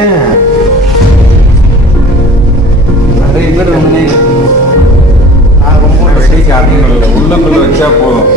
ஏன் நிறைய பேர் வந்து நான் ரொம்ப வெட்டி சாப்பிட்டு உள்ளுக்குள்ள வச்சா போதும்.